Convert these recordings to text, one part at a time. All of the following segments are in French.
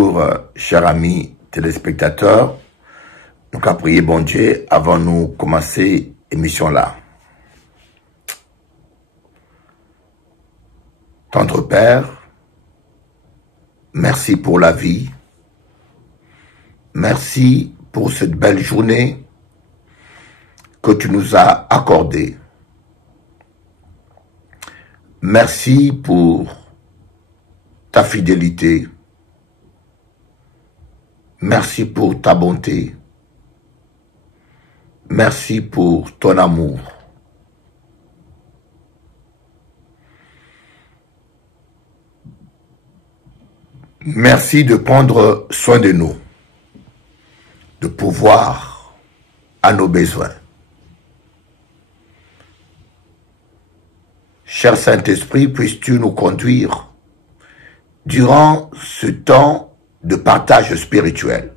Bonjour, chers amis téléspectateurs. Nous avons prié bon Dieu avant nous commencer l'émission là. Tendre Père, merci pour la vie. Merci pour cette belle journée que tu nous as accordée. Merci pour ta fidélité. Merci pour ta bonté. Merci pour ton amour. Merci de prendre soin de nous, de pouvoir à nos besoins. Cher Saint-Esprit, puisses-tu nous conduire durant ce temps de partage spirituel.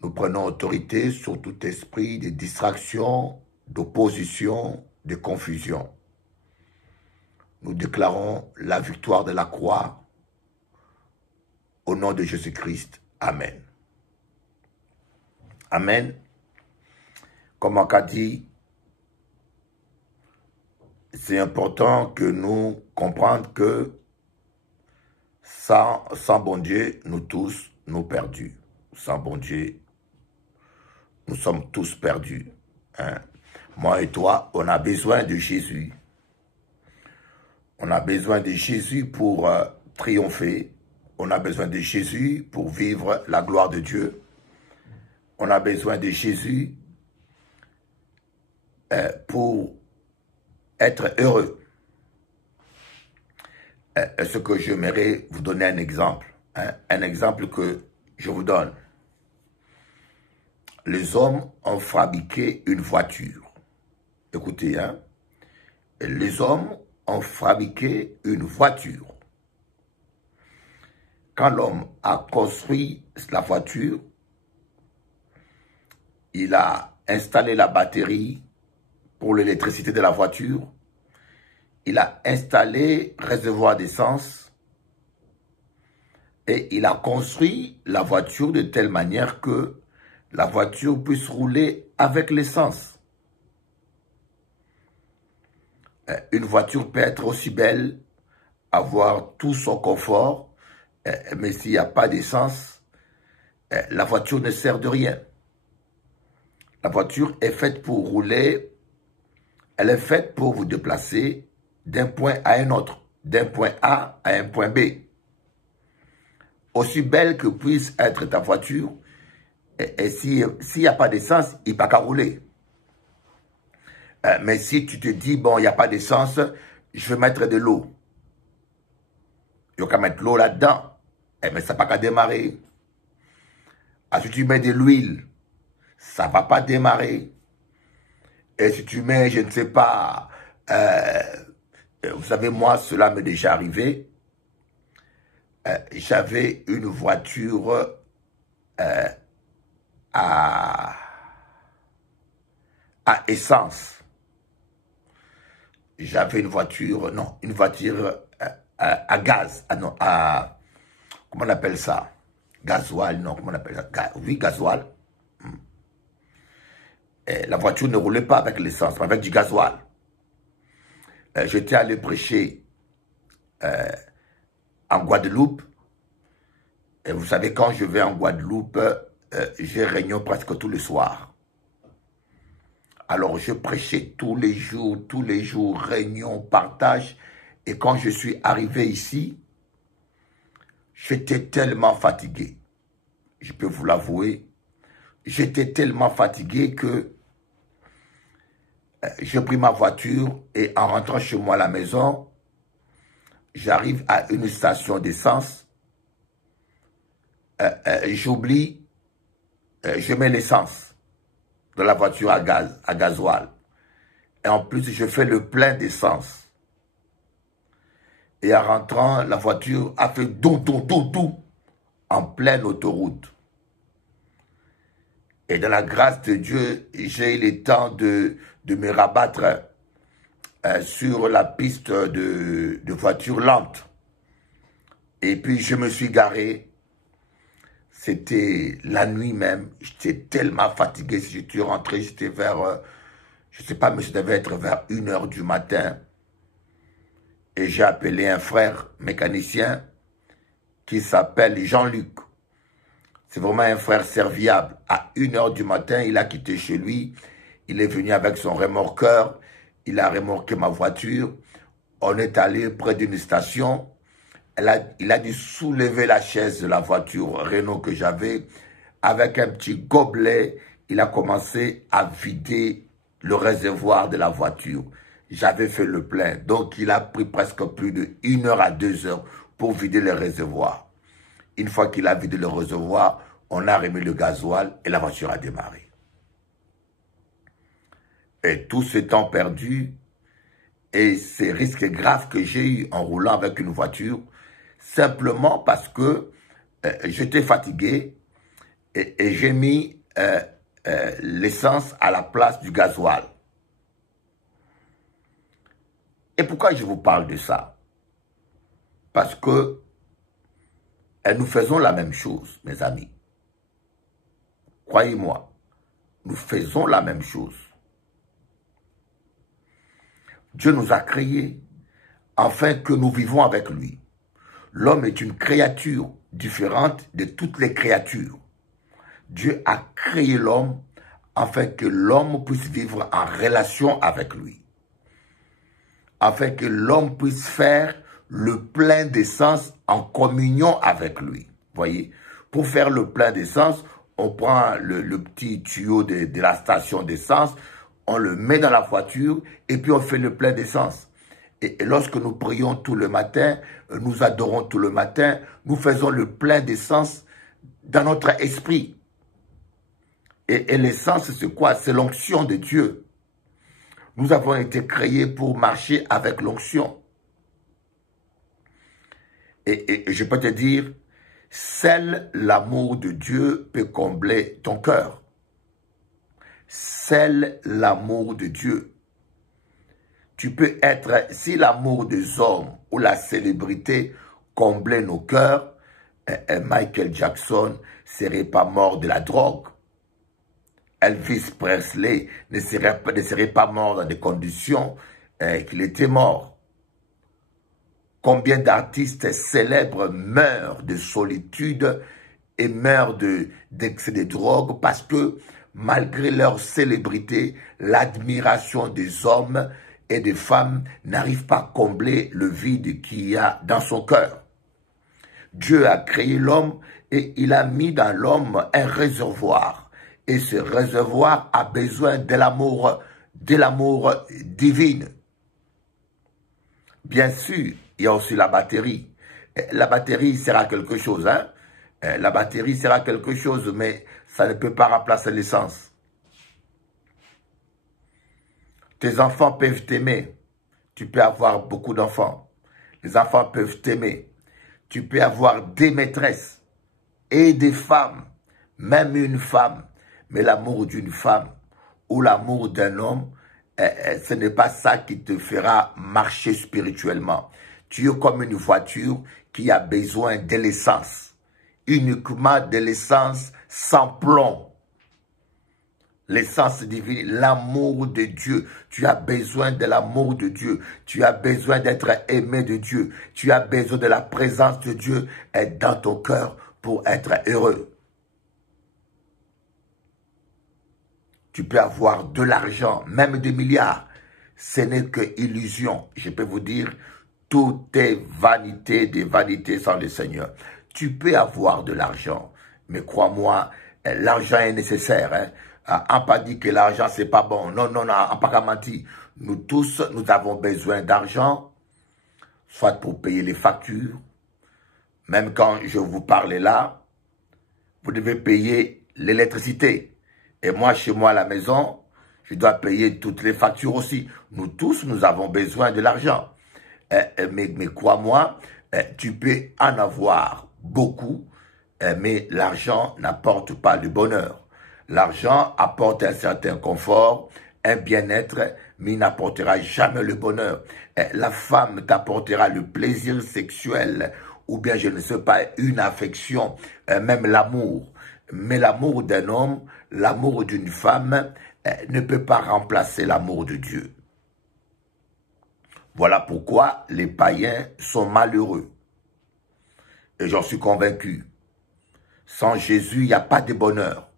Nous prenons autorité sur tout esprit de distraction, d'opposition, de confusion. Nous déclarons la victoire de la croix au nom de Jésus-Christ. Amen. Amen. Comme on a dit, c'est important que nous comprenions que sans bon Dieu, nous tous, nous perdus. Sans bon Dieu, nous sommes tous perdus. Hein? Moi et toi, on a besoin de Jésus. On a besoin de Jésus pour triompher. On a besoin de Jésus pour vivre la gloire de Dieu. On a besoin de Jésus pour être heureux. Est-ce que j'aimerais vous donner un exemple? Hein? Un exemple que je vous donne. Les hommes ont fabriqué une voiture. Écoutez, hein? Les hommes ont fabriqué une voiture. Quand l'homme a construit la voiture, il a installé la batterie pour l'électricité de la voiture. Il a installé réservoir d'essence et il a construit la voiture de telle manière que la voiture puisse rouler avec l'essence. Une voiture peut être aussi belle, avoir tout son confort, mais s'il n'y a pas d'essence, la voiture ne sert de rien. La voiture est faite pour rouler, elle est faite pour vous déplacer d'un point à un autre, d'un point A à un point B. Aussi belle que puisse être ta voiture, et s'il n'y a pas d'essence, il n'y a pas qu'à rouler. Mais si tu te dis, bon, il n'y a pas d'essence, je vais mettre de l'eau. Il n'y a qu'à mettre l'eau là-dedans, mais ça n'a pas qu'à démarrer. Si tu mets de l'huile, ça ne va pas démarrer. Et si tu mets, je ne sais pas, vous savez, moi, cela m'est déjà arrivé. J'avais une voiture à essence. J'avais une voiture à gaz. Comment on appelle ça? Gasoil, non, comment on appelle ça? Oui, gasoil. La voiture ne roulait pas avec l'essence, mais avec du gasoil. J'étais allé prêcher en Guadeloupe. Et vous savez, quand je vais en Guadeloupe, j'ai réunion presque tous les soirs. Alors, je prêchais tous les jours, réunion, partage. Et quand je suis arrivé ici, j'étais tellement fatigué. Je peux vous l'avouer. J'étais tellement fatigué que j'ai pris ma voiture et en rentrant chez moi à la maison, j'arrive à une station d'essence. J'oublie, je mets l'essence de la voiture à gasoil. Et en plus, je fais le plein d'essence. Et en rentrant, la voiture a fait tout en pleine autoroute. Et dans la grâce de Dieu, j'ai eu le temps de me rabattre sur la piste de voitures lentes. Et puis je me suis garé. C'était la nuit même. J'étais tellement fatigué. Si j'étais rentré, j'étais vers, je ne sais pas, mais ça devait être vers 1 h du matin. Et j'ai appelé un frère mécanicien qui s'appelle Jean-Luc. C'est vraiment un frère serviable. À 1 h du matin, il a quitté chez lui. Il est venu avec son remorqueur. Il a remorqué ma voiture. On est allé près d'une station. Il a dû soulever la chaise de la voiture Renault que j'avais. Avec un petit gobelet, il a commencé à vider le réservoir de la voiture. J'avais fait le plein. Donc, il a pris presque plus de 1 heure à 2 heures pour vider le réservoir. Une fois qu'il a vidé le réservoir, on a remis le gasoil et la voiture a démarré. Et tout ce temps perdu et ces risques graves que j'ai eu en roulant avec une voiture, simplement parce que j'étais fatigué et j'ai mis l'essence à la place du gasoil. Et pourquoi je vous parle de ça? Parce que nous faisons la même chose, mes amis. Croyez-moi, nous faisons la même chose. Dieu nous a créés afin que nous vivons avec lui. L'homme est une créature différente de toutes les créatures. Dieu a créé l'homme afin que l'homme puisse vivre en relation avec lui. Afin que l'homme puisse faire le plein d'essence en communion avec lui. Voyez, pour faire le plein d'essence, on prend le petit tuyau de la station d'essence, on le met dans la voiture et puis on fait le plein d'essence. Et lorsque nous prions tout le matin, nous adorons tout le matin, nous faisons le plein d'essence dans notre esprit. Et l'essence, c'est quoi? C'est l'onction de Dieu. Nous avons été créés pour marcher avec l'onction. Et je peux te dire, seul l'amour de Dieu peut combler ton cœur. Seul l'amour de Dieu. Tu peux être, si l'amour des hommes ou la célébrité comblait nos cœurs, Michael Jackson ne serait pas mort de la drogue. Elvis Presley ne serait pas mort dans des conditions qu'il était mort. Combien d'artistes célèbres meurent de solitude et meurent d'excès de drogue parce que malgré leur célébrité, l'admiration des hommes et des femmes n'arrive pas à combler le vide qu'il y a dans son cœur. Dieu a créé l'homme et il a mis dans l'homme un réservoir. Et ce réservoir a besoin de l'amour divin. Bien sûr, il y a aussi la batterie. La batterie sera quelque chose, hein? La batterie sera quelque chose, mais ça ne peut pas remplacer l'essence. Tes enfants peuvent t'aimer. Tu peux avoir beaucoup d'enfants. Les enfants peuvent t'aimer. Tu peux avoir des maîtresses et des femmes, même une femme. Mais l'amour d'une femme ou l'amour d'un homme, ce n'est pas ça qui te fera marcher spirituellement. Tu es comme une voiture qui a besoin de l'essence. Uniquement de l'essence sans plomb. L'essence divine, l'amour de Dieu. Tu as besoin de l'amour de Dieu. Tu as besoin d'être aimé de Dieu. Tu as besoin de la présence de Dieu dans ton cœur pour être heureux. Tu peux avoir de l'argent, même des milliards. Ce n'est que illusion. Je peux vous dire, tout est vanité des vanités sans le Seigneur. Tu peux avoir de l'argent, mais crois-moi, l'argent est nécessaire. Hein? On n'a pas dit que l'argent, c'est pas bon. Non, non, non, on n'a pas menti. Nous tous, nous avons besoin d'argent, soit pour payer les factures. Même quand je vous parle là, vous devez payer l'électricité. Et moi, chez moi à la maison, je dois payer toutes les factures aussi. Nous tous, nous avons besoin de l'argent. Mais crois-moi, tu peux en avoir beaucoup, mais l'argent n'apporte pas le bonheur. L'argent apporte un certain confort, un bien-être, mais il n'apportera jamais le bonheur. La femme t'apportera le plaisir sexuel ou bien je ne sais pas, une affection, même l'amour. Mais l'amour d'un homme, l'amour d'une femme ne peut pas remplacer l'amour de Dieu. Voilà pourquoi les païens sont malheureux. Et j'en suis convaincu. Sans Jésus, il n'y a pas de bonheur.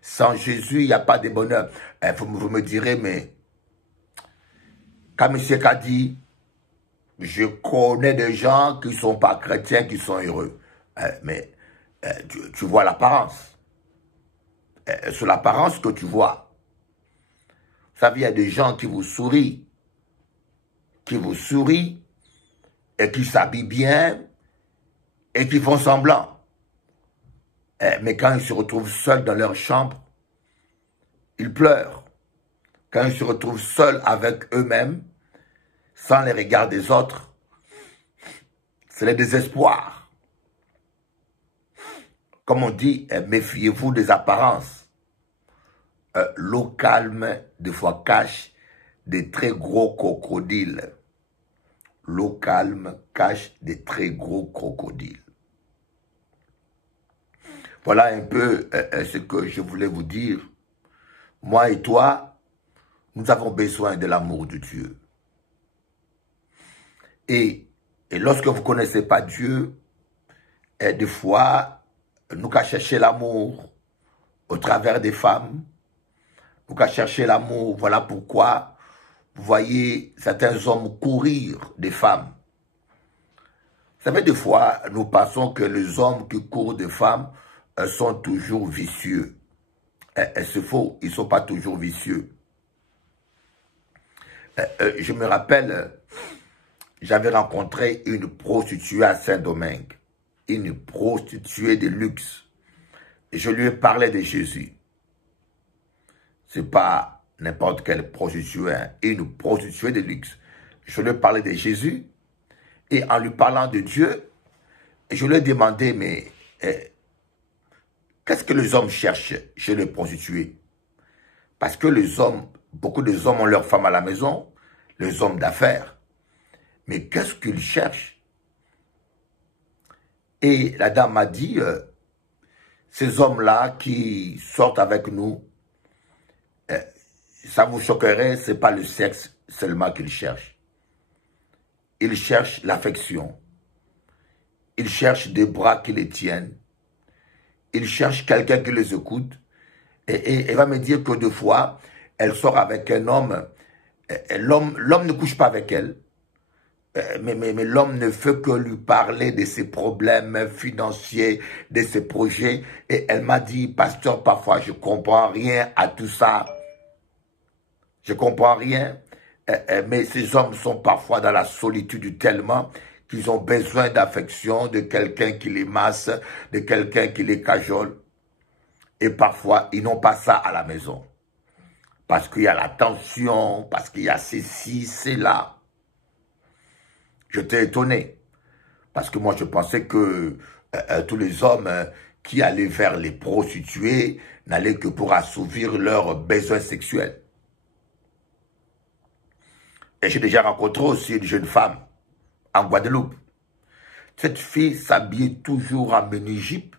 Sans Jésus, il n'y a pas de bonheur. Vous me direz, mais comme M. Kadi, je connais des gens qui ne sont pas chrétiens, qui sont heureux. Mais tu vois l'apparence. C'est l'apparence que tu vois. Vous savez, il y a des gens qui vous sourient et qui s'habillent bien et qui font semblant. Mais quand ils se retrouvent seuls dans leur chambre, ils pleurent. Quand ils se retrouvent seuls avec eux-mêmes, sans les regards des autres, c'est le désespoir. Comme on dit, méfiez-vous des apparences. L'eau calme, des fois, cache des très gros crocodiles. L'eau calme cache des très gros crocodiles. Voilà un peu ce que je voulais vous dire. Moi et toi, nous avons besoin de l'amour de Dieu. Et lorsque vous ne connaissez pas Dieu, des fois, nous qu'à chercher l'amour au travers des femmes, nous qu'à chercher l'amour, voilà pourquoi vous voyez certains hommes courir des femmes. Vous savez, des fois, nous pensons que les hommes qui courent des femmes sont toujours vicieux. C'est faux, ils ne sont pas toujours vicieux. Je me rappelle, j'avais rencontré une prostituée à Saint-Domingue, une prostituée de luxe. Je lui ai parlé de Jésus. Ce n'est pas n'importe quelle prostituée, hein, une prostituée de luxe. Je lui ai parlé de Jésus et en lui parlant de Dieu, je lui ai demandé, mais qu'est-ce que les hommes cherchent chez les prostituées? Parce que les hommes, beaucoup des hommes ont leurs femmes à la maison, les hommes d'affaires. Mais qu'est-ce qu'ils cherchent? Et la dame m'a dit, ces hommes-là qui sortent avec nous, ça vous choquerait, ce n'est pas le sexe seulement qu'ils cherchent. Ils cherchent l'affection. Ils cherchent des bras qui les tiennent. Ils cherchent quelqu'un qui les écoute. Et elle va me dire que deux fois, elle sort avec un homme. L'homme ne couche pas avec elle. Mais l'homme ne fait que lui parler de ses problèmes financiers, de ses projets. Et elle m'a dit, pasteur, parfois je ne comprends rien à tout ça. Je ne comprends rien. Mais ces hommes sont parfois dans la solitude tellement qu'ils ont besoin d'affection, de quelqu'un qui les masse, de quelqu'un qui les cajole. Et parfois, ils n'ont pas ça à la maison. Parce qu'il y a la tension, parce qu'il y a ceci, cela. J'étais étonné. Parce que moi, je pensais que tous les hommes qui allaient vers les prostituées n'allaient que pour assouvir leurs besoins sexuels. Et j'ai déjà rencontré aussi une jeune femme en Guadeloupe. Cette fille s'habillait toujours en mini-jupe.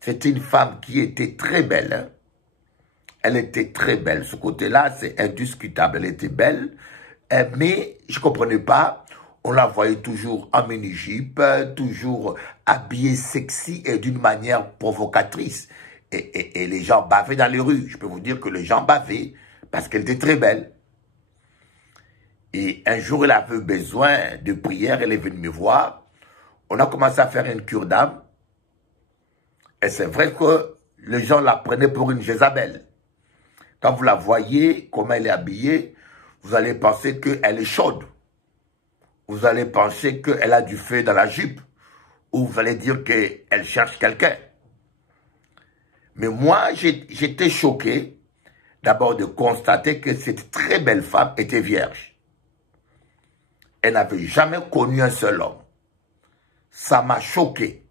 C'était une femme qui était très belle. Hein? Elle était très belle. Ce côté-là, c'est indiscutable. Elle était belle. Mais je ne comprenais pas. On la voyait toujours en mini-jupe, toujours habillée sexy et d'une manière provocatrice. Et les gens bavaient dans les rues. Je peux vous dire que les gens bavaient parce qu'elle était très belle. Et un jour, elle avait besoin de prière. Elle est venue me voir. On a commencé à faire une cure d'âme. Et c'est vrai que les gens la prenaient pour une Jézabel. Quand vous la voyez, comment elle est habillée, vous allez penser qu'elle est chaude. Vous allez penser qu'elle a du feu dans la jupe. Ou vous allez dire qu'elle cherche quelqu'un. Mais moi, j'étais choqué d'abord de constater que cette très belle femme était vierge. Elle n'avait jamais connu un seul homme. Ça m'a choqué.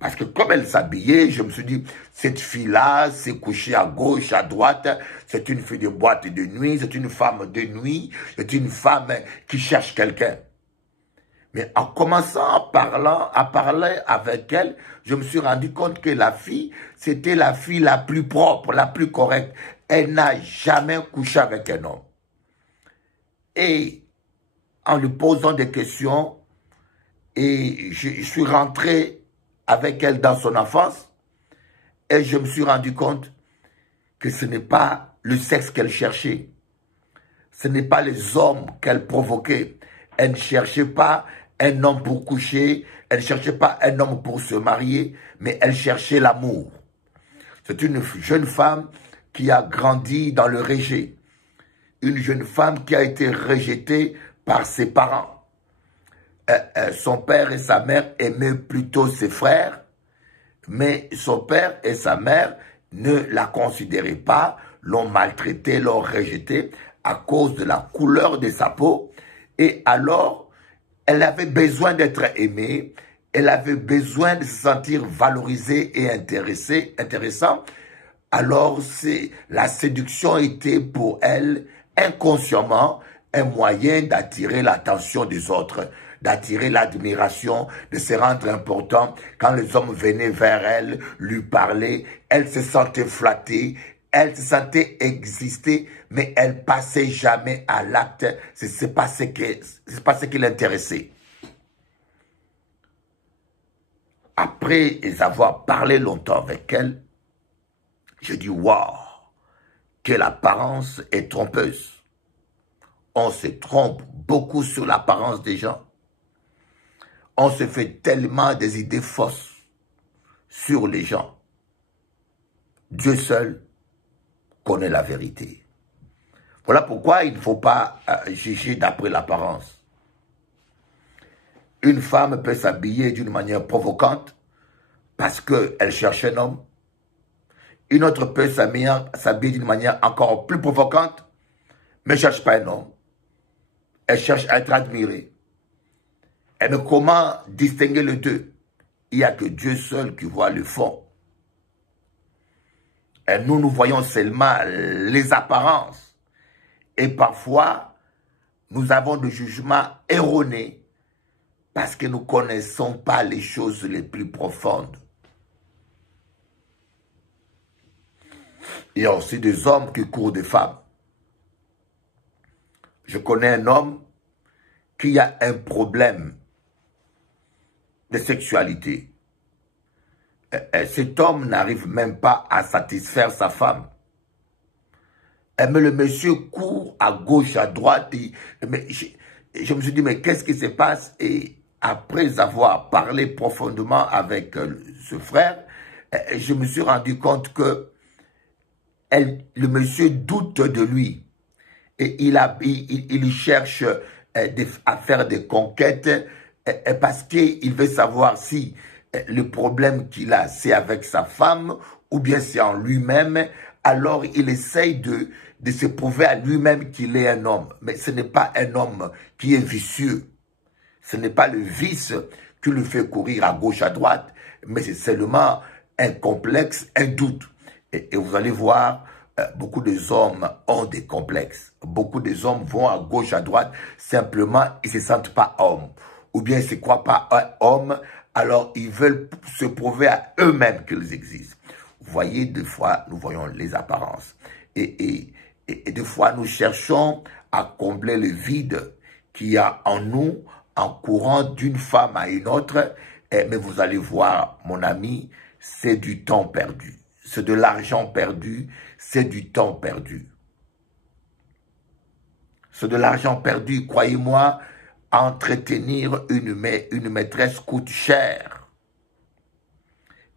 Parce que comme elle s'habillait, je me suis dit, cette fille-là s'est couchée à gauche, à droite. C'est une fille de boîte de nuit, c'est une femme de nuit, c'est une femme qui cherche quelqu'un. Mais en commençant à parler avec elle, je me suis rendu compte que la fille, c'était la fille la plus propre, la plus correcte. Elle n'a jamais couché avec un homme. Et en lui posant des questions, et je suis rentré avec elle dans son enfance, et je me suis rendu compte que ce n'est pas le sexe qu'elle cherchait. Ce n'est pas les hommes qu'elle provoquait. Elle ne cherchait pas un homme pour coucher, elle ne cherchait pas un homme pour se marier, mais elle cherchait l'amour. C'est une jeune femme qui a grandi dans le rejet. Une jeune femme qui a été rejetée par ses parents. Son père et sa mère aimaient plutôt ses frères, mais son père et sa mère ne la considéraient pas, l'ont maltraitée, l'ont rejetée à cause de la couleur de sa peau. Et alors, elle avait besoin d'être aimée, elle avait besoin de se sentir valorisée et intéressant. Alors, la séduction était pour elle, inconsciemment, un moyen d'attirer l'attention des autres, d'attirer l'admiration, de se rendre important. Quand les hommes venaient vers elle, lui parler, elle se sentait flattée, elle se sentait exister, mais elle passait jamais à l'acte. C'est pas ce qui l'intéressait. Après avoir parlé longtemps avec elle, je dis, waouh, que l'apparence est trompeuse. On se trompe beaucoup sur l'apparence des gens. On se fait tellement des idées fausses sur les gens. Dieu seul connaît la vérité. Voilà pourquoi il ne faut pas juger d'après l'apparence. Une femme peut s'habiller d'une manière provocante parce qu'elle cherche un homme. Une autre peut s'habiller d'une manière encore plus provocante, mais ne cherche pas un homme. Elle cherche à être admirée. Et mais comment distinguer les deux? Il n'y a que Dieu seul qui voit le fond. Et nous voyons seulement les apparences. Et parfois, nous avons des jugements erronés parce que nous ne connaissons pas les choses les plus profondes. Il y a aussi des hommes qui courent des femmes. Je connais un homme qui a un problème de sexualité. Cet homme n'arrive même pas à satisfaire sa femme. Mais le monsieur court à gauche, à droite. Je me suis dit, mais qu'est-ce qui se passe? Et après avoir parlé profondément avec ce frère, je me suis rendu compte que le monsieur doute de lui. Et il cherche à faire des conquêtes parce qu'il veut savoir si le problème qu'il a, c'est avec sa femme ou bien c'est en lui-même. Alors il essaye de se prouver à lui-même qu'il est un homme. Mais ce n'est pas un homme qui est vicieux. Ce n'est pas le vice qui le fait courir à gauche, à droite. Mais c'est seulement un complexe, un doute. Et vous allez voir, beaucoup des hommes ont des complexes. Beaucoup des hommes vont à gauche, à droite, simplement, ils ne se sentent pas hommes. Ou bien ils ne se croient pas hommes, alors ils veulent se prouver à eux-mêmes qu'ils existent. Vous voyez, des fois, nous voyons les apparences. Et des fois, nous cherchons à combler le vide qu'il y a en nous, en courant d'une femme à une autre. Mais vous allez voir, mon ami, c'est du temps perdu. C'est de l'argent perdu, c'est du temps perdu. C'est de l'argent perdu, croyez-moi, entretenir une maîtresse coûte cher.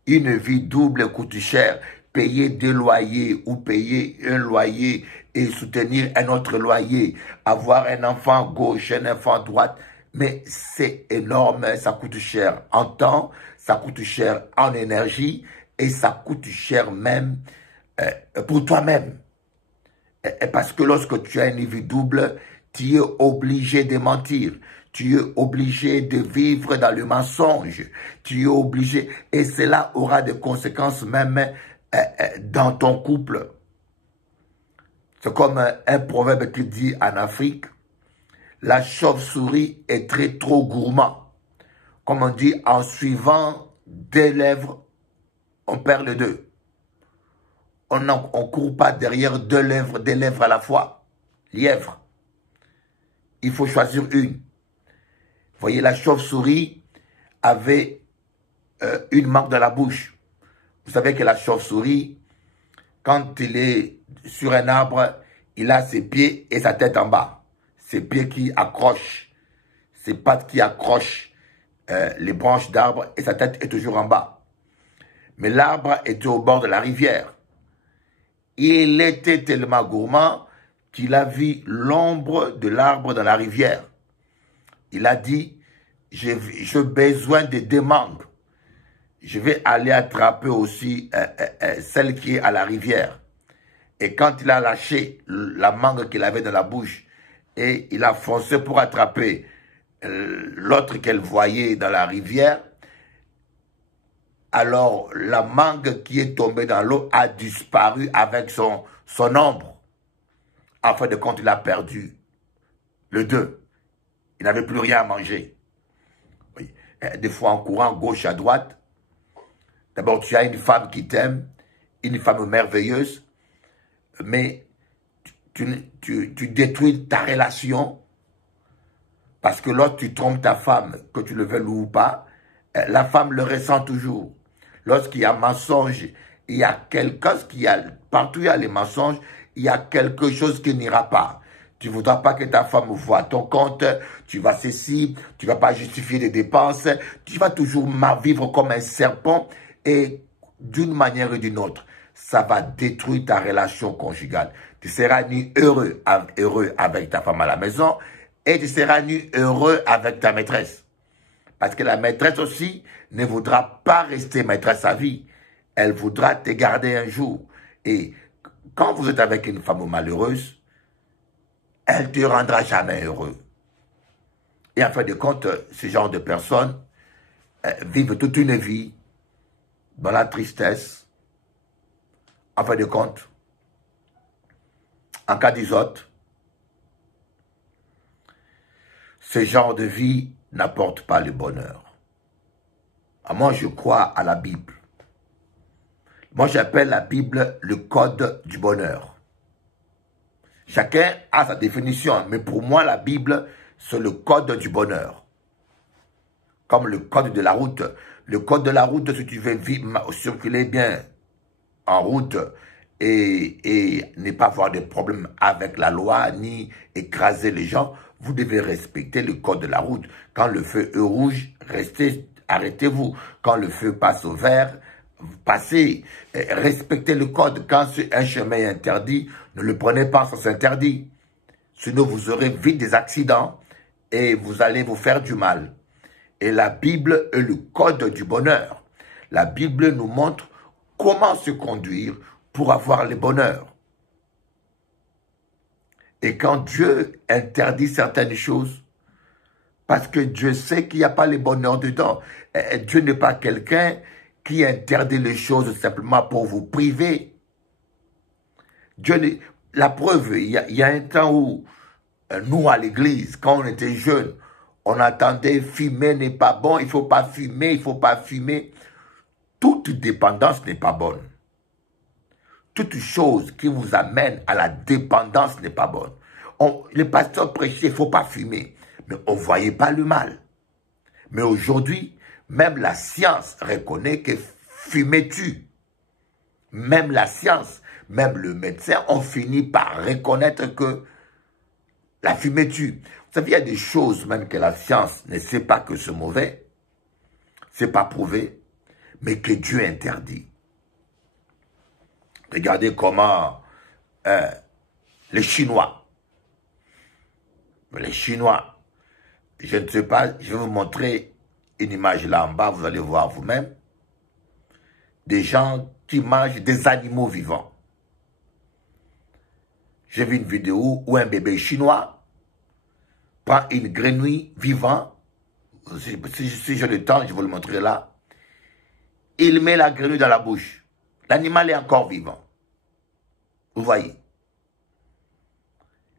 Une vie double coûte cher. Payer 2 loyers ou payer un loyer et soutenir un autre loyer. Avoir un enfant gauche, un enfant droite. Mais c'est énorme, ça coûte cher en temps, ça coûte cher en énergie et ça coûte cher même pour toi-même. Parce que lorsque tu as une vie double, tu es obligé de mentir. Tu es obligé de vivre dans le mensonge. Tu es obligé, et cela aura des conséquences même dans ton couple. C'est comme un proverbe qui dit en Afrique, La chauve-souris est trop gourmand. Comme on dit, en suivant des lèvres, on perd les deux. On ne court pas derrière des lèvres à la fois. Lièvre. Il faut choisir une. Vous voyez, la chauve-souris avait une marque dans la bouche. Vous savez que la chauve-souris, quand il est sur un arbre, il a ses pieds et sa tête en bas. Ses pieds qui accrochent, ses pattes qui accrochent les branches d'arbre et sa tête est toujours en bas. Mais l'arbre était au bord de la rivière. Il était tellement gourmand qu'il a vu l'ombre de l'arbre dans la rivière. Il a dit, j'ai besoin de deux mangues. Je vais aller attraper aussi celle qui est à la rivière. Et quand il a lâché la mangue qu'il avait dans la bouche, et il a foncé pour attraper l'autre qu'elle voyait dans la rivière, alors la mangue qui est tombée dans l'eau a disparu avec son ombre. En fin de compte, il a perdu le deux. Il n'avait plus rien à manger. Oui. Des fois, en courant gauche à droite, d'abord, tu as une femme qui t'aime, une femme merveilleuse, mais tu détruis ta relation parce que lorsque tu trompes ta femme, que tu le veuilles ou pas, la femme le ressent toujours. Lorsqu'il y a mensonge, il y a partout où il y a les mensonges, il y a quelque chose qui n'ira pas. Tu ne voudras pas que ta femme voie ton compte, tu vas ceci, tu ne vas pas justifier des dépenses, tu vas toujours vivre comme un serpent et d'une manière ou d'une autre, ça va détruire ta relation conjugale. Tu seras ni heureux avec ta femme à la maison et tu seras ni heureux avec ta maîtresse. Parce que la maîtresse aussi ne voudra pas rester maîtresse à vie. Elle voudra te garder un jour. Et quand vous êtes avec une femme malheureuse, elle ne te rendra jamais heureux. Et en fin de compte, ce genre de personnes vivent toute une vie dans la tristesse. En fin de compte, en cas d'isote, ce genre de vie n'apporte pas le bonheur. Moi, je crois à la Bible. Moi, j'appelle la Bible le code du bonheur. Chacun a sa définition, mais pour moi, la Bible, c'est le code du bonheur. Comme le code de la route. Le code de la route, si tu veux circuler bien en route et ne pas avoir de problème avec la loi, ni écraser les gens, vous devez respecter le code de la route. Quand le feu est rouge, arrêtez-vous. Quand le feu passe au vert, passez. Respectez le code. Quand un chemin est interdit, ne le prenez pas sans s'interdit. Sinon, vous aurez vite des accidents et vous allez vous faire du mal. Et la Bible est le code du bonheur. La Bible nous montre comment se conduire pour avoir le bonheur. Et quand Dieu interdit certaines choses, parce que Dieu sait qu'il n'y a pas le bonheur dedans. Dieu n'est pas quelqu'un qui interdit les choses simplement pour vous priver. La preuve, il y a un temps où, nous à l'église, quand on était jeunes, on entendait fumer n'est pas bon, il ne faut pas fumer, il ne faut pas fumer. Toute dépendance n'est pas bonne. Toute chose qui vous amène à la dépendance n'est pas bonne. Les pasteurs prêchaient, il ne faut pas fumer. Mais on ne voyait pas le mal. Mais aujourd'hui, même la science reconnaît que fumer tue. Même la science, même le médecin ont fini par reconnaître que la fumée tue. Vous savez, il y a des choses même que la science ne sait pas que c'est mauvais. Ce n'est pas prouvé, mais que Dieu interdit. Regardez comment les Chinois, je ne sais pas, je vais vous montrer une image là en bas, vous allez voir vous-même. Des gens qui mangent des animaux vivants. J'ai vu une vidéo où un bébé chinois prend une grenouille vivante. Si j'ai le temps, je vais vous le montrer là. Il met la grenouille dans la bouche. L'animal est encore vivant. Vous voyez.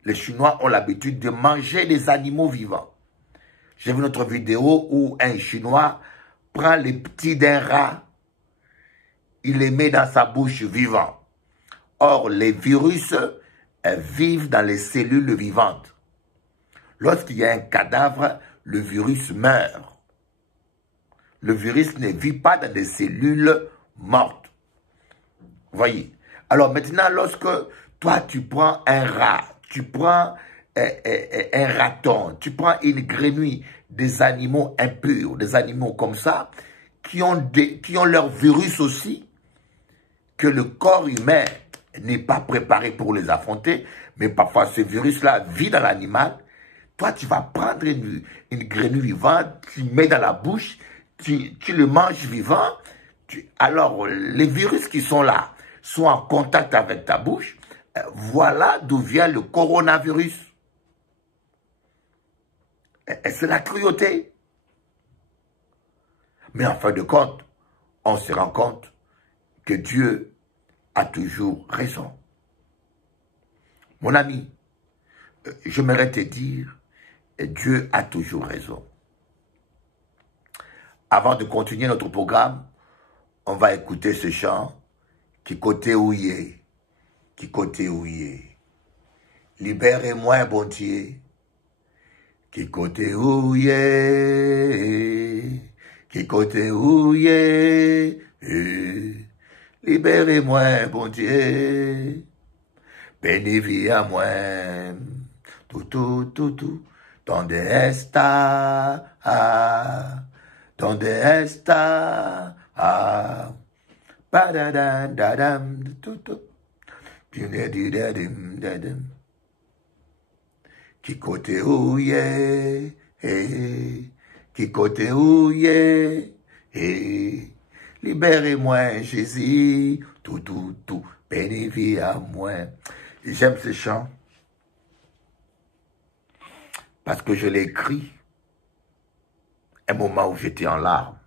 les Chinois ont l'habitude de manger des animaux vivants. J'ai vu notre vidéo où un Chinois prend les petits d'un rat, il les met dans sa bouche vivant. Or, les virus vivent dans les cellules vivantes. Lorsqu'il y a un cadavre, le virus meurt. Le virus ne vit pas dans des cellules mortes. Voyez. Alors maintenant, lorsque toi, tu prends un rat, tu prends un raton, tu prends une grenouille, des animaux impurs, des animaux comme ça, qui ont leur virus aussi, que le corps humain n'est pas préparé pour les affronter, mais parfois ce virus-là vit dans l'animal. Toi, tu vas prendre une grenouille vivante, tu mets dans la bouche, tu le manges vivant. Alors, les virus qui sont là sont en contact avec ta bouche. Voilà d'où vient le coronavirus. Et c'est la cruauté. Mais en fin de compte, on se rend compte que Dieu a toujours raison. Mon ami, j'aimerais te dire, Dieu a toujours raison. Avant de continuer notre programme, on va écouter ce chant qui côté ouillé, qui côté ouillé. Libérez-moi, bon Dieu, qui côté ouillé, qui côté ouillé. Libérez-moi, bon Dieu, béni via moi, tout, donde está, donde está, padadam, tout, qui côté ouillé, qui côté ouillé, libérez-moi, Jésus, tout, béni via moi. J'aime ce chant parce que je l'ai écrit un moment où j'étais en larmes.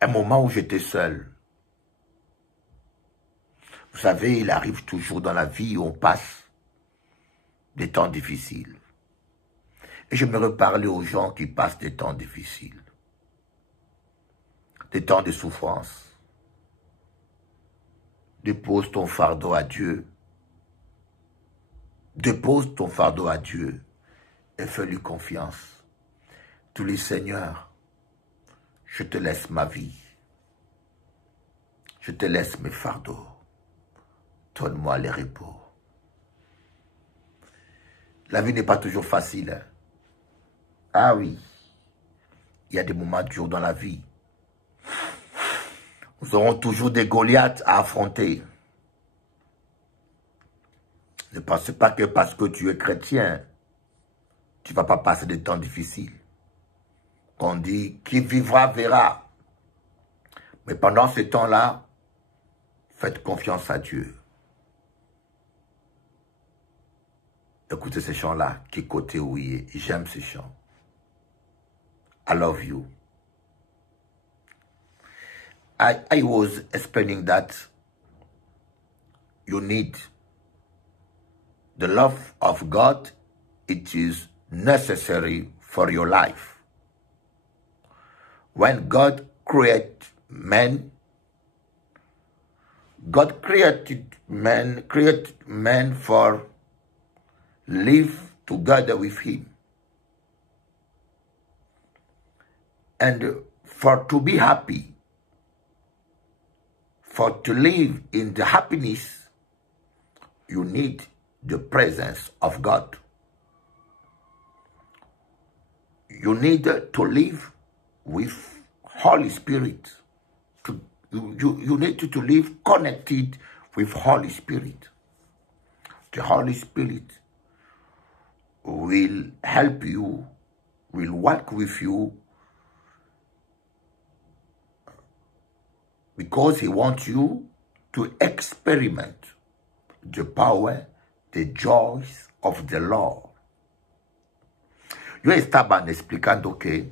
Un moment où j'étais seul. Vous savez, il arrive toujours dans la vie où on passe des temps difficiles. Et j'aimerais parler aux gens qui passent des temps difficiles, des temps de souffrance. Dépose ton fardeau à Dieu. Dépose ton fardeau à Dieu et fais-lui confiance. Tu dis, Seigneur, je te laisse ma vie. Je te laisse mes fardeaux. Donne-moi les repos. La vie n'est pas toujours facile. Hein? Ah oui, il y a des moments durs dans la vie. Nous aurons toujours des Goliaths à affronter. Ne pense pas que parce que tu es chrétien, tu ne vas pas passer des temps difficiles. On dit, qui vivra verra. Mais pendant ce temps-là, faites confiance à Dieu. Écoutez ce chant-là, qui côté ouillé. J'aime ce chant. I love you. I was explaining that you need the love of God. It is necessary for your life. When God created man, God created man for live together with him. And for to be happy, for to live in the happiness, you need the presence of God. You need to live with Holy Spirit. You need to live connected with Holy Spirit. The Holy Spirit will help you, will work with you, because he wants you to experiment the power, the joys of the Lord. Yo estaban explicando que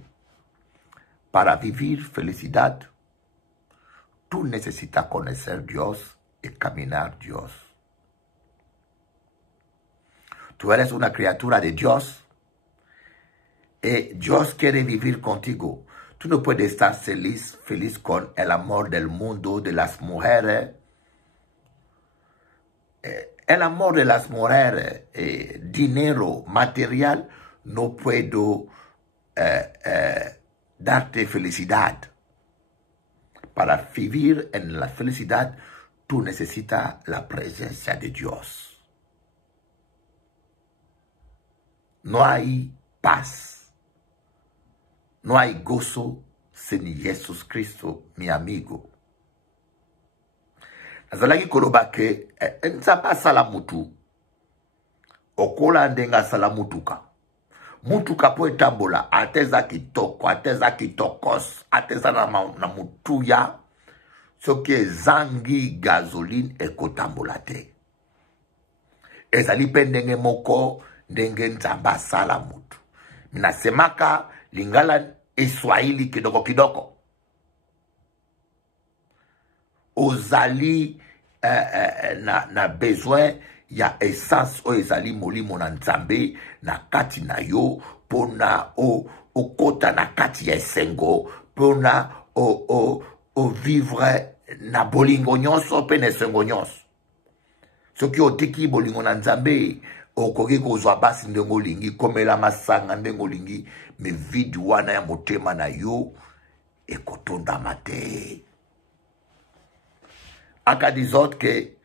para vivir felicidad, tú necesitas conocer a Dios y caminar Dios. Tú eres una criatura de Dios y Dios quiere vivir contigo. Tú no puedes estar feliz con el amor del mundo, de las mujeres. El amor de las mujeres, dinero, material, no puedo darte felicidad. Para vivir en la felicidad, tú necesitas la presencia de Dios. No hay paz, no hay gozo sin Jesús Cristo, mi amigo. Nazalaki koloba ke nzamba sala mutu okola ndenga sala mutuka mutuka po etambola ateza kitoko ateza kitokos ateza na mutuya soki ezangi gasoline ekotambola te ezali pe ndenge moko ndenge nzamba sala mutu minasemaka lingala Eswahili kidoko kidoko ozali na besoin ya essence o ezali molimo na nzambe na kati na yo pona okota na kati ya esengo pona o vivre na bolingo nyonso pe na esengo nyonso soki otiki bolingo na nzambe okoki kozwa basi ndenge olingi komela masanga ndenge olingi me vidi wana ya motema na yo ekotondama te. Aka des autres que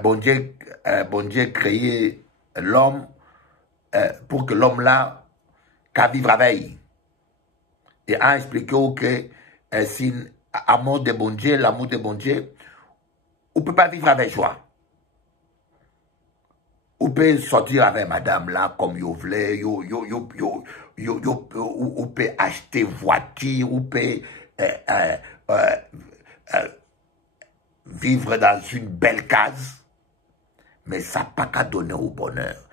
bon Dieu créé l'homme pour que l'homme là qu'à vivre avec. Et a expliqué que si l'amour de bon Dieu, on ne peut pas vivre avec joie. On peut sortir avec madame là comme vous voulez, on peut acheter voiture, on peut vivre dans une belle case, mais ça n'a pas qu'à donner au bonheur.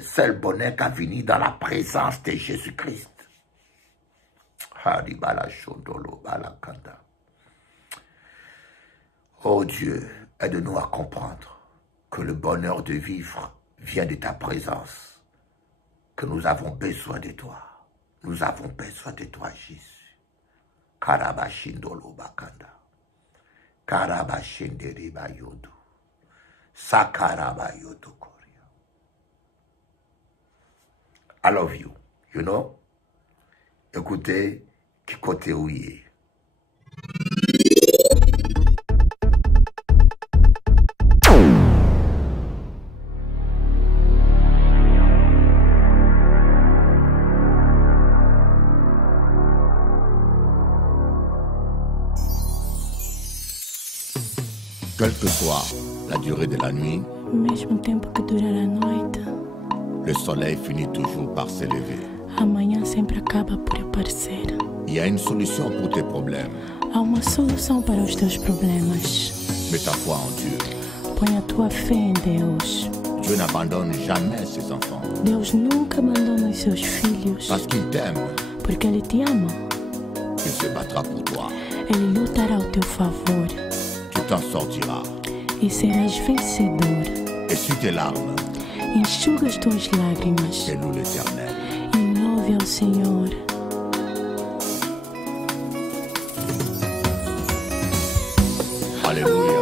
Seul bonheur qu'a venu dans la présence de Jésus-Christ. Oh Dieu, aide-nous à comprendre que le bonheur de vivre vient de ta présence, que nous avons besoin de toi. Nous avons besoin de toi, Jésus. Karabashindolo bakanda. Karabashendere bayodo. Sakaraba yodo koria. I love you. You know? Écoutez, qui côté où il est. Quelle que soit la durée de la nuit, mesmo tempo que durar a noite, le soleil finit toujours par se lever. amanhã sempre acaba por aparecer. Il y a une solution pour tes problèmes. Há uma solução para os teus problemas. Mets ta foi en Dieu. Põe a tua fé em Deus. Dieu n'abandonne jamais ses enfants. Deus nunca abandona os seus filhos. Parce qu'il t'aime, Porque Ele te ama. il se battra pour toi. Ele lutará ao teu favor. Tu t'en sortiras. E serás vencedor. Essuie tes larmes Enxuga as tuas lágrimas. et loue l'Éternel. E louve ao Senhor. Alléluia.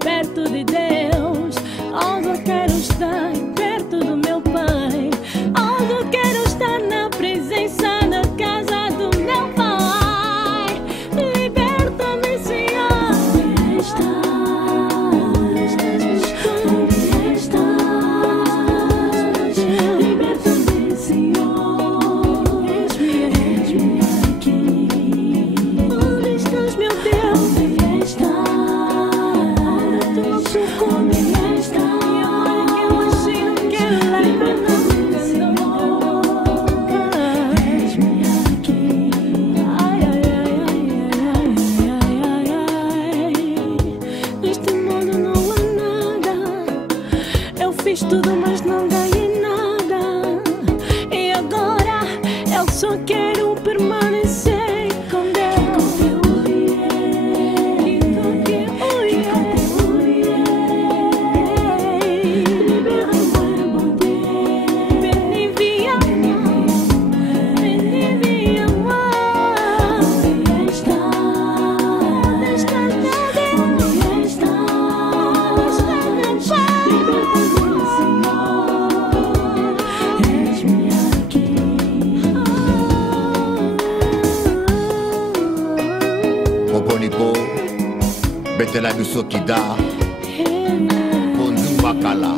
Perto de Deus, eu quero estar perto do meu Stella Bissokida, Pondu Makala,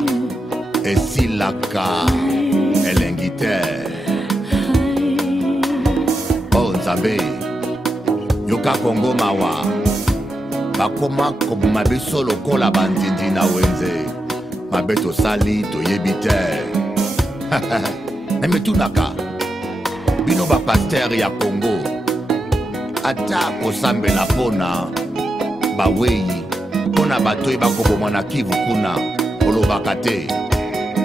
Esilaka, Elengite. Oh Nzambe, Yoka Kongo Mawa, Bakoma Kobuma Biso Lokola Bandindi na Wenze, Mabeto Sali Toyebite. Nemetunaka, Bino ba pasteur ya Congo, ata kosambela pona baweyi pona batoi bakoboma na Kivu kuna olobaka te.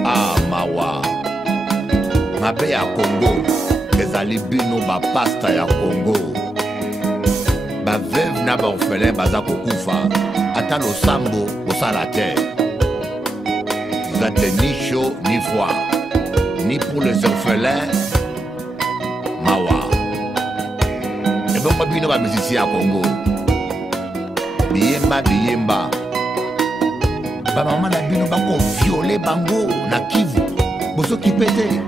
Ah mawa mabe ya Congo ezali bino bapasta ya Congo, baveuve na baorphelin baza kokufa ata losambo osala te. Vous êtes ni chaud ni froid, ni pour les orphelins mawa. Et bon bino ba musicien à Congo biyemba biyemba ba mama na bino bako violer bango na Kivu boso kipete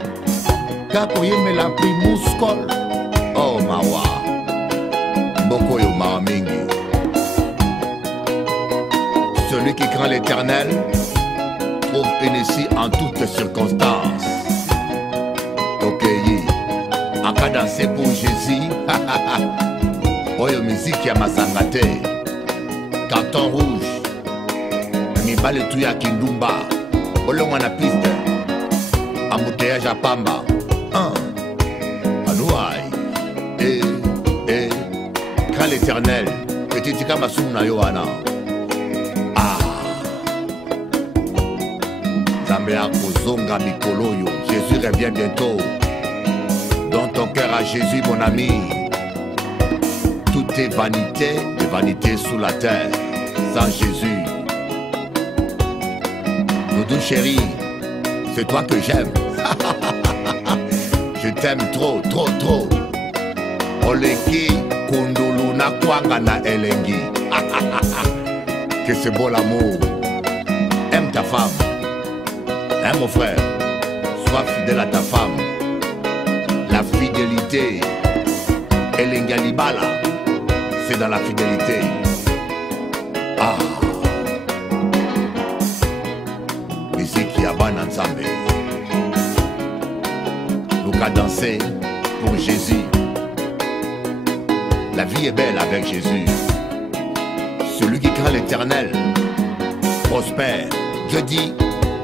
kako yemela primuskol. Oh mawa mboko yo mawa mingi. Celui qui craint l'Éternel trouve une ici en toutes circonstances. Tokeyi aka danser pour Jésus. Oyo musique ya masanga te. Carton rouge mibale tu ya kindumba olongwa na piste embouteillage à pamba anouai crains l'Éternel etitika masumu na yo wana. Nzambe akozonga mikolo oyo. Jésus revient bientôt. Donne ton cœur à Jésus mon ami. Tout est vanité, et vanité sous la terre. Sans Jésus, Doudou chéri, c'est toi que j'aime. Je t'aime trop, trop, trop. Oleki kundulu na kwanga na elengi. Que c'est beau l'amour. Aime ta femme. Hein mon frère, sois fidèle à ta femme. La fidélité, elengi alibala, c'est dans la fidélité. Musique Yabana Nzambe. Nous qu'à danser pour Jésus. La vie est belle avec Jésus. Celui qui craint l'Éternel prospère. Je dis,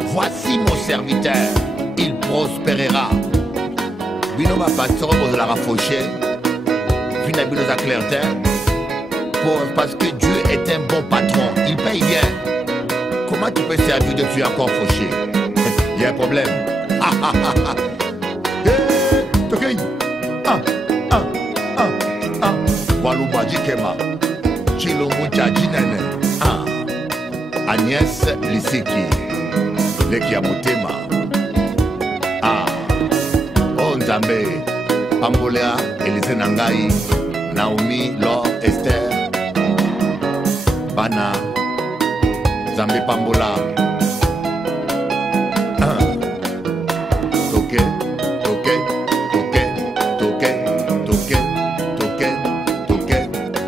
voici mon serviteur, il prospérera. Bino va passer pour la rafaucher. Vina bino za clarté. Parce que Dieu est un bon patron, il paye bien. Comment tu peux servir Dieu, tu es encore fauché? Il y a un problème. Walubaji Kema, Chilomu Jajinene, Agnès Lisiki, Leki Amotema, Oh Nzambe, Pambolea, Elise Nangai, Naomi, Laure, Esther, Bana, Nzambe Pambola, Toke, Toke, Toke, Toke, Toke, Toke, Toke,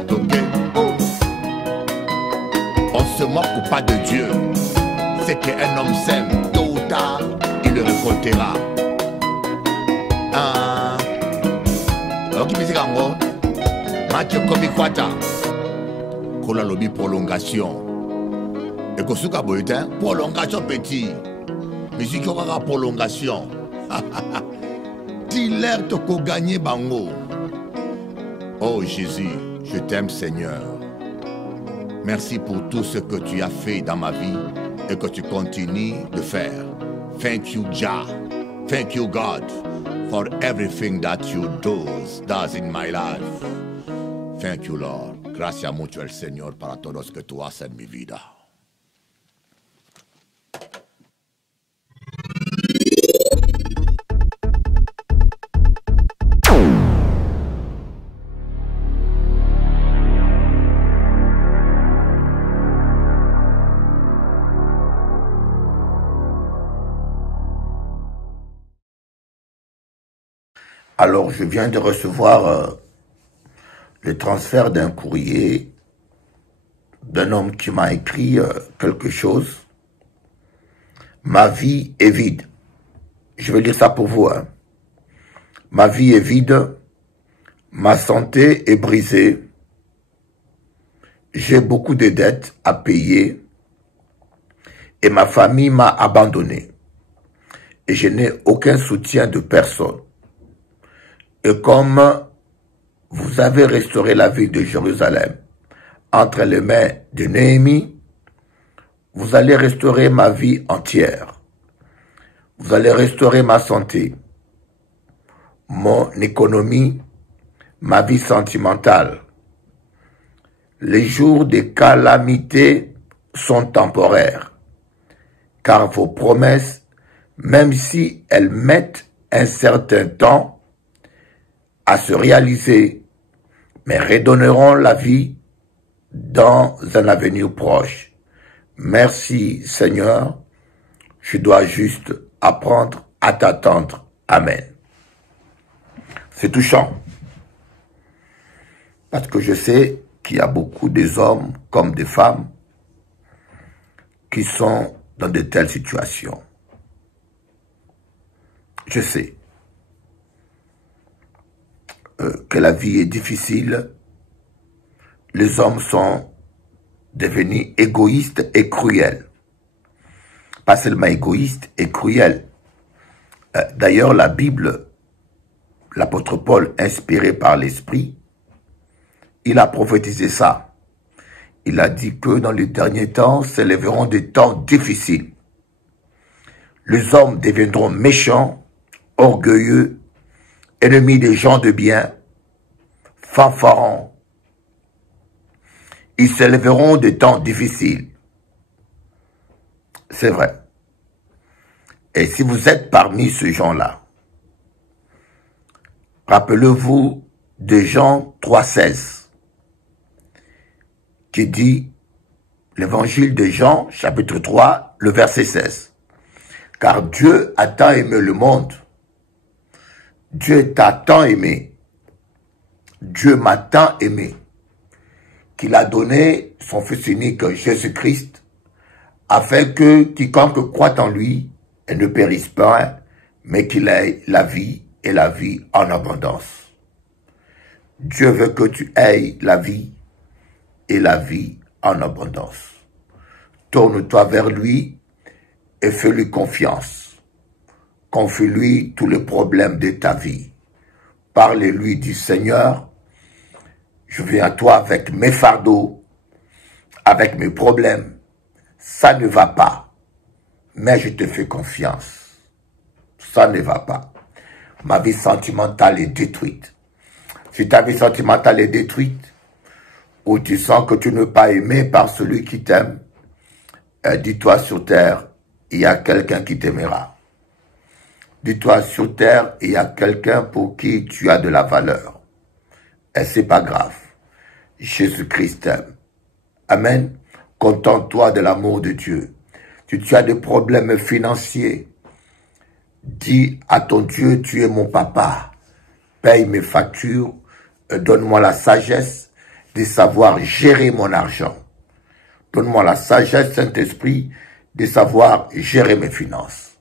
Toke. Oh. On se moque pas de Dieu. C'est qu'un homme sème, tôt ou tard, il le récoltera. Ok, musique en gros. Mathieu Komikwata. Kola lobi prolongation. Et Kosuka Boyetin, prolongation petit. Musique aura prolongation. Dis-leur te ko gagner bango. Oh Jésus, je t'aime Seigneur. Merci pour tout ce que tu as fait dans ma vie et que tu continues de faire. Thank you, Jah. Thank you, God, for everything that you does in my life. Thank you, Lord. Gracias mucho el Señor para todo lo que tú haces en mi vida. Alors, je viens de recevoir le transfert d'un courrier d'un homme qui m'a écrit quelque chose. Ma vie est vide. Je vais lire ça pour vous. Hein. Ma vie est vide. Ma santé est brisée. J'ai beaucoup de dettes à payer. Et ma famille m'a abandonné. Et je n'ai aucun soutien de personne. Et comme vous avez restauré la ville de Jérusalem entre les mains de Néhémie, vous allez restaurer ma vie entière. Vous allez restaurer ma santé, mon économie, ma vie sentimentale. Les jours de calamité sont temporaires, car vos promesses, même si elles mettent un certain temps à se réaliser, mais redonneront la vie dans un avenir proche. Merci Seigneur, je dois juste apprendre à t'attendre. Amen. C'est touchant, parce que je sais qu'il y a beaucoup des hommes comme des femmes qui sont dans de telles situations. Je sais que la vie est difficile. Les hommes sont devenus égoïstes et cruels. Pas seulement égoïstes et cruels. D'ailleurs, la Bible, l'apôtre Paul, inspiré par l'Esprit, il a prophétisé ça. Il a dit que dans les derniers temps, s'élèveront des temps difficiles. Les hommes deviendront méchants, orgueilleux, ennemis des gens de bien, fanfarons. Ils s'élèveront des temps difficiles. C'est vrai. Et si vous êtes parmi ces gens-là, rappelez-vous de Jean 3,16 qui dit, l'évangile de Jean, chapitre 3, le verset 16. Car Dieu a tant aimé le monde. Dieu t'a tant aimé. Dieu m'a tant aimé qu'il a donné son Fils unique Jésus-Christ afin que quiconque croit en lui ne périsse pas, mais qu'il ait la vie et la vie en abondance. Dieu veut que tu aies la vie et la vie en abondance. Tourne-toi vers lui et fais-lui confiance. Confie-lui tous les problèmes de ta vie. Parle-lui du Seigneur. Je viens à toi avec mes fardeaux, avec mes problèmes. Ça ne va pas, mais je te fais confiance. Ça ne va pas. Ma vie sentimentale est détruite. Si ta vie sentimentale est détruite, ou tu sens que tu n'es pas aimé par celui qui t'aime, dis-toi sur terre, il y a quelqu'un qui t'aimera. Dis-toi sur terre, il y a quelqu'un pour qui tu as de la valeur. Et c'est pas grave. Jésus-Christ t'aime. Amen. Contente-toi de l'amour de Dieu. Si tu as des problèmes financiers, dis à ton Dieu, tu es mon papa. Paye mes factures, donne-moi la sagesse de savoir gérer mon argent. Donne-moi la sagesse, Saint-Esprit, de savoir gérer mes finances.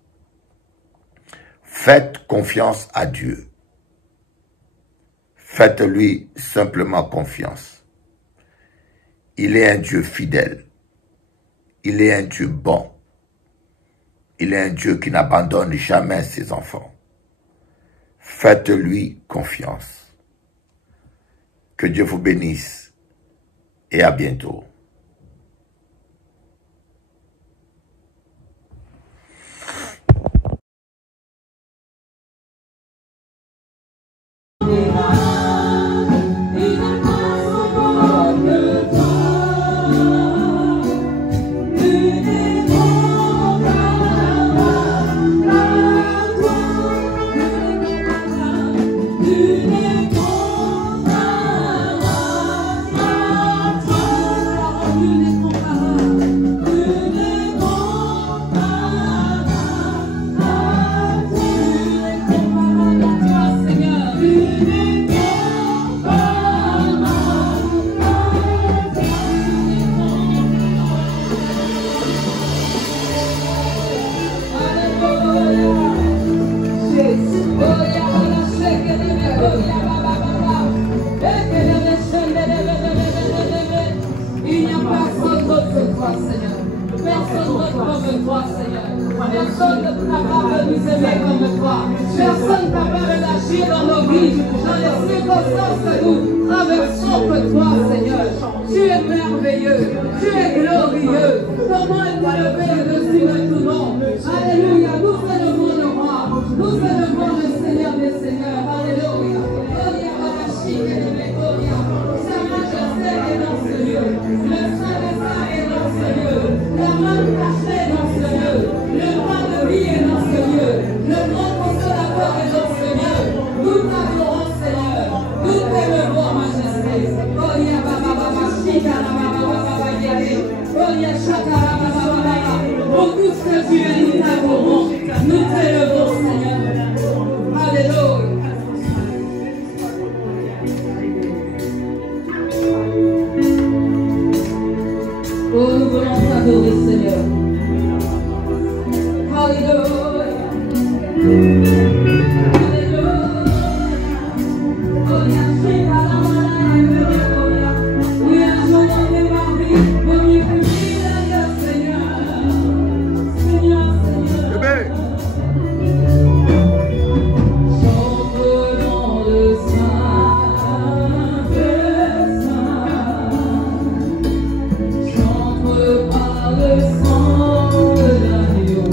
Faites confiance à Dieu. Faites-lui simplement confiance. Il est un Dieu fidèle. Il est un Dieu bon. Il est un Dieu qui n'abandonne jamais ses enfants. Faites-lui confiance. Que Dieu vous bénisse et à bientôt. gloire. Personne n'a pas relâché dans nos vies, dans les circonstances que nous traversons que toi, Seigneur. Tu es merveilleux, tu es glorieux. Comment est élevé au-dessus de tout nom. Alléluia, nous célébrons le roi, nous célébrons le Seigneur des Seigneurs. Alléluia. Sa majesté est dans ce lieu, le Saint des Saints est dans ce lieu, la main cachée est dans ce lieu, le pain de vie est dans ce lieu, le grand consolateur est dans ce lieu. Nous t'adorons, Seigneur, nous t'élevons, majesté. Oya baba baba shika la baba baba yere, oya shaka la baba baba. Pour tout ce que tu es, nous t'adorons, nous t'élevons, Seigneur. Alléluia. Oh, nous voulons t'adorer, Seigneur. Alléluia. Alléluia. Oh, Yahshua, la Alléluia. Oui, un jour dans tes maris, vaut mieux que mille, Seigneur. Seigneur, Seigneur. Chante dans le Saint des Saints. Par le sang de l'agneau.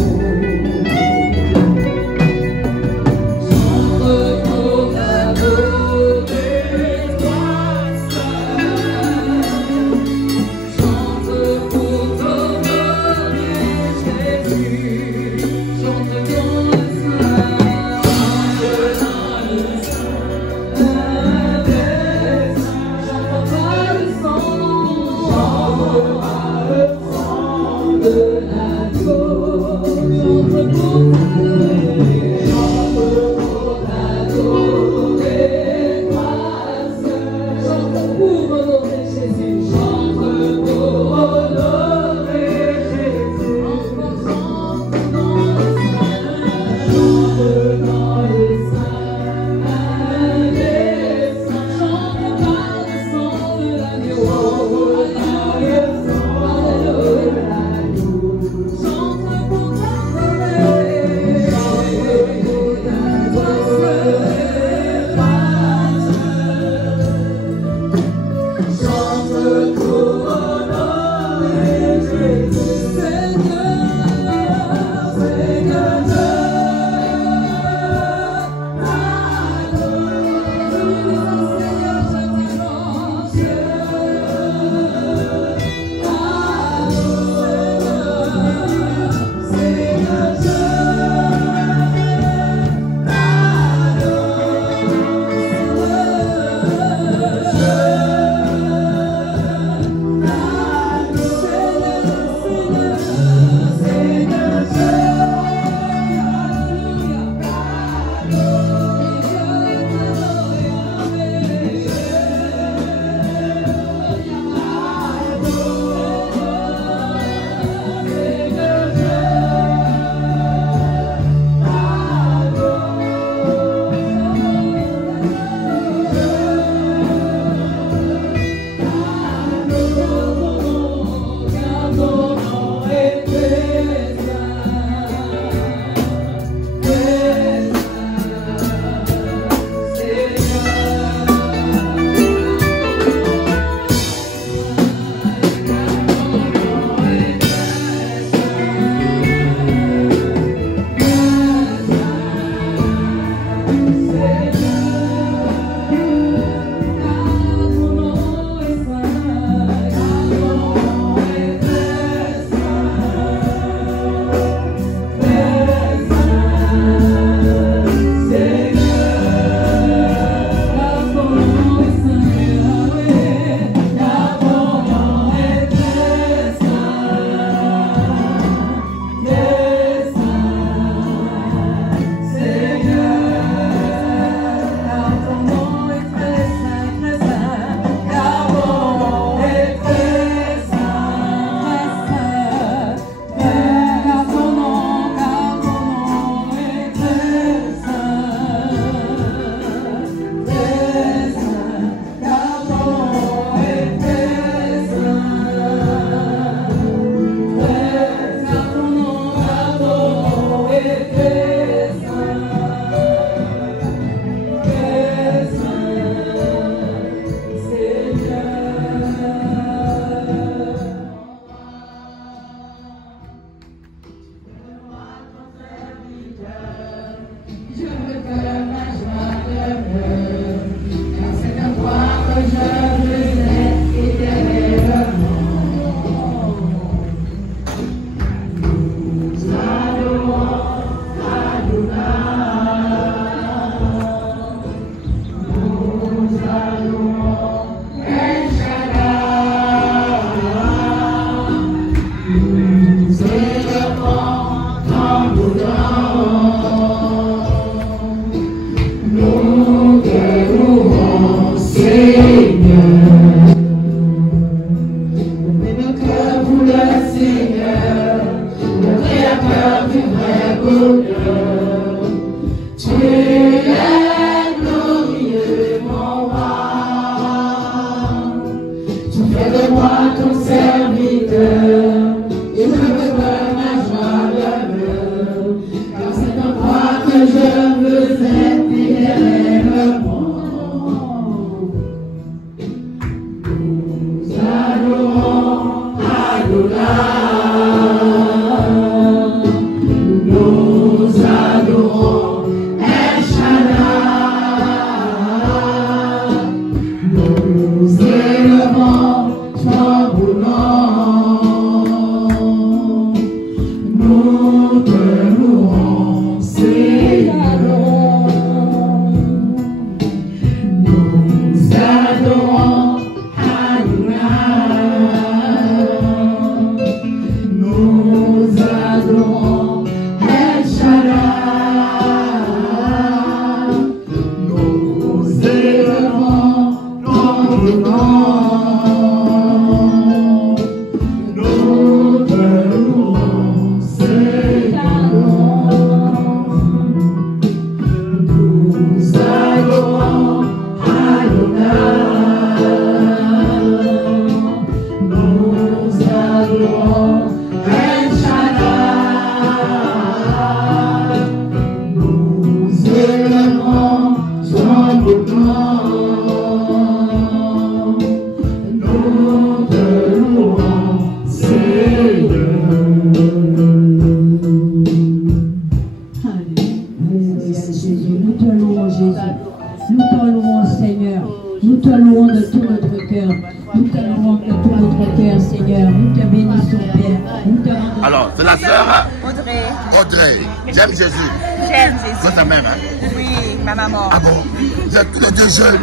Alors, c'est la sœur Audrey. Audrey. J'aime Jésus. J'aime Jésus. C'est ta mère, hein? Oui, ma maman. Ah bon? Vous êtes tous les deux jeunes.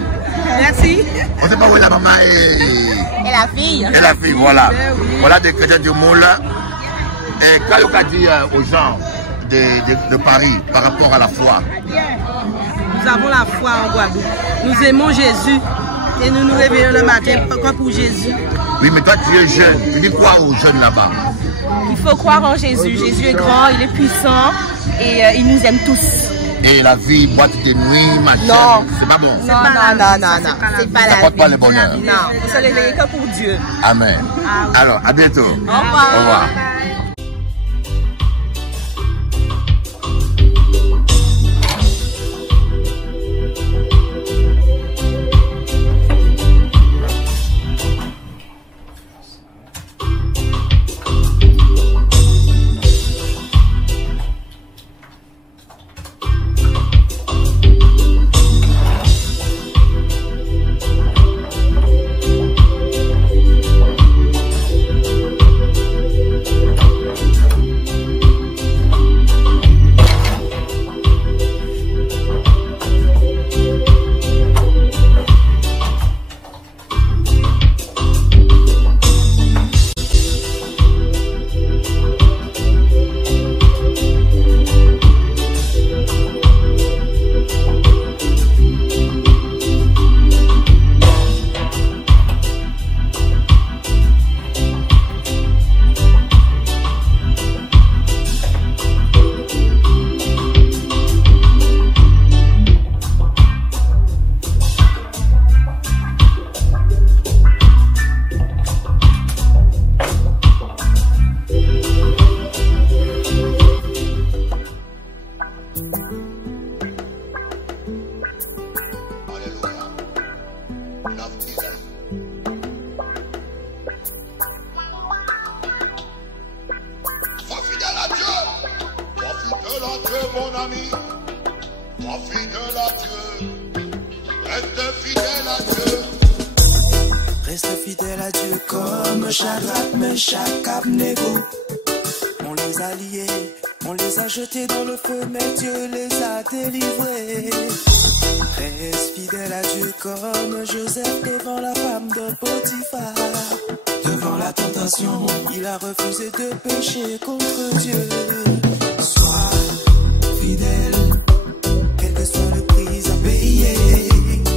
Merci. On ne sait pas où est la maman et... Et la fille. Et la fille, voilà. Oui. Voilà des chrétiens du moule. Et quand on a dit aux gens de Paris par rapport à la foi? Nous avons la foi en Guadeloupe. Nous aimons Jésus et nous nous réveillons le matin comme pour Jésus. Oui, mais toi tu es jeune. Tu dis quoi aux jeunes là-bas? Il faut croire en Jésus. Jésus est grand, il est puissant et il nous aime tous. Et la vie, boîte de nuit, machin, Non. c'est pas bon. Non. C'est pas Ça la porte vie. pas le bonheur. Non, il faut se réveiller que pour Dieu. Amen. Alors, à bientôt. Au revoir. Au revoir. Mon ami, sois fidèle à Dieu, reste fidèle à Dieu. Reste fidèle à Dieu comme Shadrach, Meshach, Abednego. On les a liés, on les a jetés dans le feu, mais Dieu les a délivrés. Reste fidèle à Dieu comme Joseph devant la femme de Potiphar. Devant la tentation, il a refusé de pécher contre Dieu. Sois fidèle, quel que soit le prix à payer.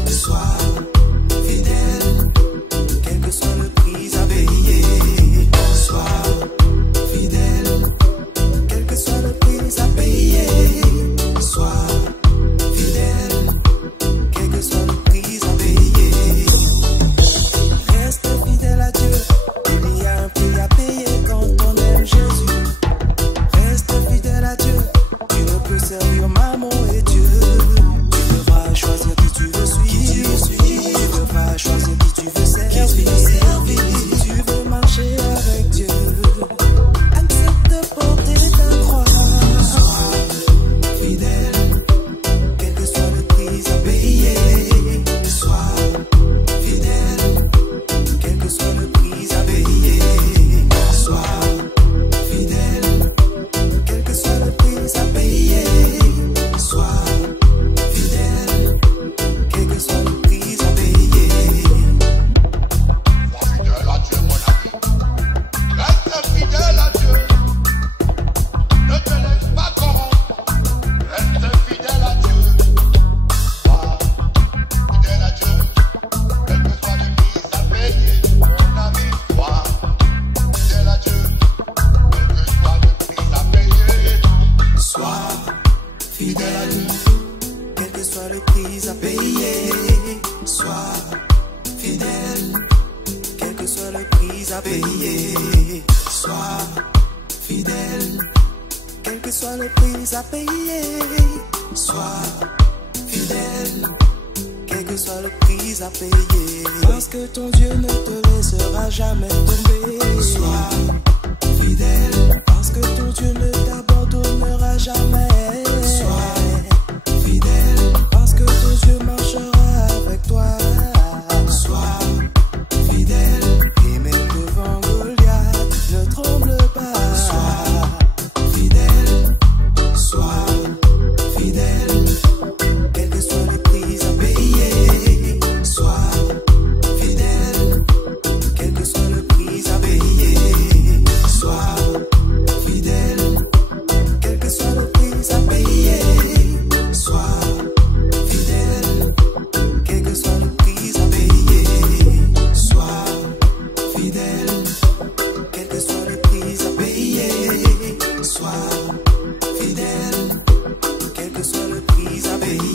Sois fidèle, quel que soit le prix à payer. Sois fidèle, quel que soit le prix à payer. Sois fidèle, quel que soit le prix à payer. Sois fidèle, quel que soit le prix à payer. Sois fidèle, quel que soit le prix à payer. Sois fidèle, quel que soit le prix à payer. Parce que ton Dieu ne te laissera jamais tomber. Sois fidèle, parce que ton Dieu ne t'abandonnera jamais. Sois fidèle, parce que ton Dieu marchera avec toi. Sois fidèle, et même devant Goliath, ne tremble pas. Sois fidèle, sois fidèle, quel que soit le prix à payer. Sois fidèle, quel que soit le prix à payer. Sois fidèle, quel que soit le prix à payer. Sois fidèle, quel que soit le prix à payer. Sois fidèle, quel que soit le prix à payer. Sois fidèle, quel que soit le prix à payer.